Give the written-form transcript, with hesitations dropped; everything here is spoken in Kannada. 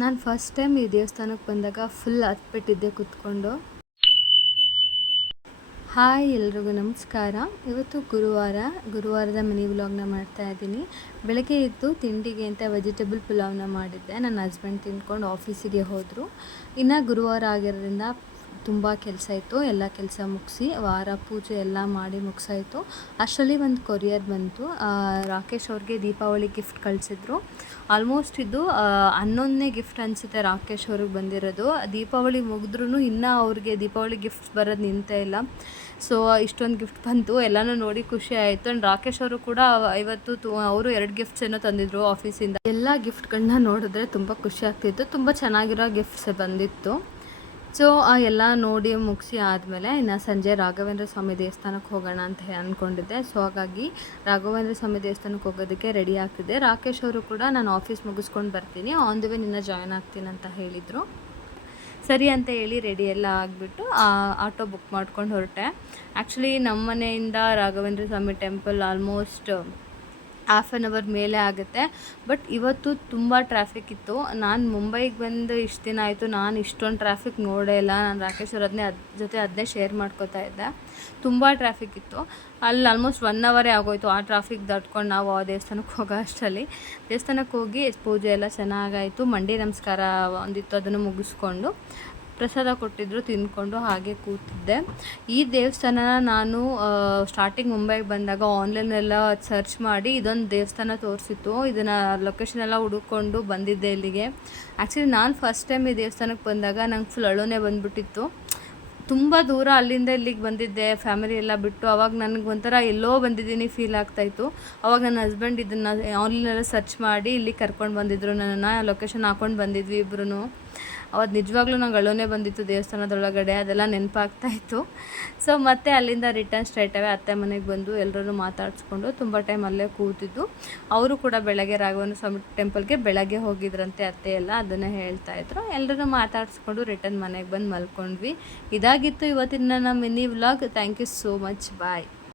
ನಾನು ಫಸ್ಟ್ ಟೈಮ್ ಈ ದೇವಸ್ಥಾನಕ್ಕೆ ಬಂದಾಗ ಫುಲ್ ಹತ್ಬಿಟ್ಟಿದ್ದೆ ಕೂತ್ಕೊಂಡು. ಹಾಯ್ ಎಲ್ರಿಗೂ ನಮಸ್ಕಾರ. ಇವತ್ತು ಗುರುವಾರದ ಮಿನಿ ವ್ಲಾಗ್ನ ಮಾಡ್ತಾ ಇದ್ದೀನಿ. ಬೆಳಗ್ಗೆ ಎದ್ದು ತಿಂಡಿಗೆ ಅಂತ ವೆಜಿಟೇಬಲ್ ಪುಲಾವ್ನ ಮಾಡಿದ್ದೆ. ನನ್ನ ಹಸ್ಬೆಂಡ್ ತಿಂದ್ಕೊಂಡು ಆಫೀಸಿಗೆ ಹೋದರು. ಇನ್ನು ಗುರುವಾರ ಆಗಿರೋದ್ರಿಂದ ತುಂಬ ಕೆಲಸ ಇತ್ತು. ಎಲ್ಲ ಕೆಲಸ ಮುಗಿಸಿ ವಾರ ಪೂಜೆ ಎಲ್ಲ ಮಾಡಿ ಮುಗಿಸಾಯಿತು. ಅಷ್ಟರಲ್ಲಿ ಒಂದು ಕೊರಿಯರ್ ಬಂತು. ರಾಕೇಶ್ ಅವ್ರಿಗೆ ದೀಪಾವಳಿ ಗಿಫ್ಟ್ ಕಳಿಸಿದ್ರು. ಆಲ್ಮೋಸ್ಟ್ ಇದು 11ನೇ ಗಿಫ್ಟ್ ಅನಿಸುತ್ತೆ ರಾಕೇಶ್ ಅವ್ರಿಗೆ ಬಂದಿರೋದು. ದೀಪಾವಳಿ ಮುಗಿದ್ರೂ ಇನ್ನೂ ಅವ್ರಿಗೆ ದೀಪಾವಳಿ ಗಿಫ್ಟ್ಸ್ ಬರೋದು ನಿಂತೇ ಇಲ್ಲ. ಸೊ ಇಷ್ಟೊಂದು ಗಿಫ್ಟ್ ಬಂತು, ಎಲ್ಲನೂ ನೋಡಿ ಖುಷಿ ಆಯಿತು. ಆ್ಯಂಡ್ ರಾಕೇಶ್ ಅವರು ಕೂಡ ಇವತ್ತು ಅವರು 2 ಗಿಫ್ಟ್ಸ್ ಏನೋ ತಂದಿದ್ರು ಆಫೀಸಿಂದ. ಎಲ್ಲ ಗಿಫ್ಟ್ಗಳನ್ನ ನೋಡಿದ್ರೆ ತುಂಬ ಖುಷಿ ಆಗ್ತಿತ್ತು. ತುಂಬ ಚೆನ್ನಾಗಿರೋ ಗಿಫ್ಟ್ಸ್ ಬಂದಿತ್ತು. ಸೊ ಎಲ್ಲ ನೋಡಿ ಮುಗಿಸಿ ಆದಮೇಲೆ ಇನ್ನು ಸಂಜೆ ರಾಘವೇಂದ್ರ ಸ್ವಾಮಿ ದೇವಸ್ಥಾನಕ್ಕೆ ಹೋಗೋಣ ಅಂತ ಅಂದ್ಕೊಂಡಿದ್ದೆ. ಸೊ ಹಾಗಾಗಿ ರಾಘವೇಂದ್ರ ಸ್ವಾಮಿ ದೇವಸ್ಥಾನಕ್ಕೆ ಹೋಗೋದಕ್ಕೆ ರೆಡಿ ಆಗ್ತಿದ್ದೆ. ರಾಕೇಶ್ ಅವರು ಕೂಡ ನಾನು ಆಫೀಸ್ ಮುಗಿಸ್ಕೊಂಡು ಬರ್ತೀನಿ, ಆನ್ ದಿ ವೇ ನಿನ್ನ ಜಾಯ್ನ್ ಆಗ್ತೀನಿ ಅಂತ ಹೇಳಿದರು. ಸರಿ ಅಂತ ಹೇಳಿ ರೆಡಿ ಎಲ್ಲ ಆಗಿಬಿಟ್ಟು ಆಟೋ ಬುಕ್ ಮಾಡ್ಕೊಂಡು ಹೊರಟೆ. ಆ್ಯಕ್ಚುಲಿ ನಮ್ಮ ಮನೆಯಿಂದ Raghavendra Swami temple almost half an hour ಮೇಲೆ ಆಗುತ್ತೆ. ಬಟ್ ಇವತ್ತು ತುಂಬ ಟ್ರಾಫಿಕ್ ಇತ್ತು. ನಾನು ಮುಂಬೈಗೆ ಬಂದು ಇಷ್ಟು ದಿನ ಆಯಿತು, ನಾನು ಇಷ್ಟೊಂದು ಟ್ರಾಫಿಕ್ ನೋಡೇ ಇಲ್ಲ. ನಾನು ರಾಕೇಶ್ ಅವ್ರ ಅದನ್ನೇ ಶೇರ್ ಮಾಡ್ಕೋತಾ ಇದ್ದೆ. ತುಂಬ ಟ್ರಾಫಿಕ್ ಇತ್ತು. ಅಲ್ಲಿ ಆಲ್ಮೋಸ್ಟ್ 1 ಅವರೇ ಆಗೋಯಿತು ಆ ಟ್ರಾಫಿಕ್ ದಾಟ್ಕೊಂಡು ನಾವು ಆ ದೇವಸ್ಥಾನಕ್ಕೆ ಹೋಗೋ ಅಷ್ಟರಲ್ಲಿ. ದೇವಸ್ಥಾನಕ್ಕೆ ಹೋಗಿ ಪೂಜೆ ಎಲ್ಲ ಚೆನ್ನಾಗಾಯಿತು. ಮಂಡಿ ನಮಸ್ಕಾರ ಒಂದಿತ್ತು, ಅದನ್ನು ಮುಗಿಸ್ಕೊಂಡು ಪ್ರಸಾದ ಕೊಟ್ಟಿದ್ದರು, ತಿಂದ್ಕೊಂಡು ಹಾಗೆ ಕೂತಿದ್ದೆ. ಈ ದೇವಸ್ಥಾನನ ನಾನು ಸ್ಟಾರ್ಟಿಂಗ್ ಮುಂಬೈಗೆ ಬಂದಾಗ ಆನ್ಲೈನೆಲ್ಲ ಸರ್ಚ್ ಮಾಡಿ ಇದೊಂದು ದೇವಸ್ಥಾನ ತೋರಿಸಿತ್ತು. ಇದನ್ನು ಲೊಕೇಶನ್ ಎಲ್ಲ ಹುಡುಕೊಂಡು ಬಂದಿದ್ದೆ ಇಲ್ಲಿಗೆ. ಆ್ಯಕ್ಚುಲಿ ನಾನು ಫಸ್ಟ್ ಟೈಮ್ ಈ ದೇವಸ್ಥಾನಕ್ಕೆ ಬಂದಾಗ ನಂಗೆ ಫುಲ್ ಅಳುನೇ ಬಂದುಬಿಟ್ಟಿತ್ತು. ತುಂಬ ದೂರ ಅಲ್ಲಿಂದ ಇಲ್ಲಿಗೆ ಬಂದಿದ್ದೆ ಫ್ಯಾಮಿಲಿ ಎಲ್ಲ ಬಿಟ್ಟು. ಅವಾಗ ನನಗೆ ಒಂಥರ ಎಲ್ಲೋ ಬಂದಿದ್ದೀನಿ ಫೀಲ್ ಆಗ್ತಾಯಿತ್ತು. ಅವಾಗ ನನ್ನ ಹಸ್ಬೆಂಡ್ ಇದನ್ನು ಆನ್ಲೈನೆಲ್ಲ ಸರ್ಚ್ ಮಾಡಿ ಇಲ್ಲಿ ಕರ್ಕೊಂಡು ಬಂದಿದ್ದರು. ನನ್ನನ್ನು ಲೊಕೇಶನ್ ಹಾಕ್ಕೊಂಡು ಬಂದಿದ್ವಿ ಇಬ್ಬರೂ. ಅವತ್ತು ನಿಜವಾಗ್ಲೂ ನಂಗೆ ಅಳೋನೇ ಬಂದಿತ್ತು ದೇವಸ್ಥಾನದೊಳಗಡೆ, ಅದೆಲ್ಲ ನೆನಪಾಗ್ತಾಯಿತ್ತು. ಸೊ ಮತ್ತೆ ಅಲ್ಲಿಂದ ರಿಟರ್ನ್ ಸ್ಟ್ರೈಟವೇ ಅತ್ತೆ ಮನೆಗೆ ಬಂದು ಎಲ್ಲರೂ ಮಾತಾಡಿಸ್ಕೊಂಡು ತುಂಬ ಟೈಮ್ ಅಲ್ಲೇ ಕೂತಿದ್ದು. ಅವರು ಕೂಡ ಬೆಳಗ್ಗೆ ರಾಘವೇಂದ್ರ ಸ್ವಾಮಿ ಟೆಂಪಲ್ಗೆ ಬೆಳಗ್ಗೆ ಹೋಗಿದ್ರಂತೆ ಅತ್ತೆ ಎಲ್ಲ, ಅದನ್ನೇ ಹೇಳ್ತಾಯಿದ್ರು. ಎಲ್ಲರೂ ಮಾತಾಡಿಸ್ಕೊಂಡು ರಿಟರ್ನ್ ಮನೆಗೆ ಬಂದು ಮಲ್ಕೊಂಡ್ವಿ. ಇದಾಗಿತ್ತು ಇವತ್ತಿನ ನನ್ನ mini vlog. Thank you so much. Bye.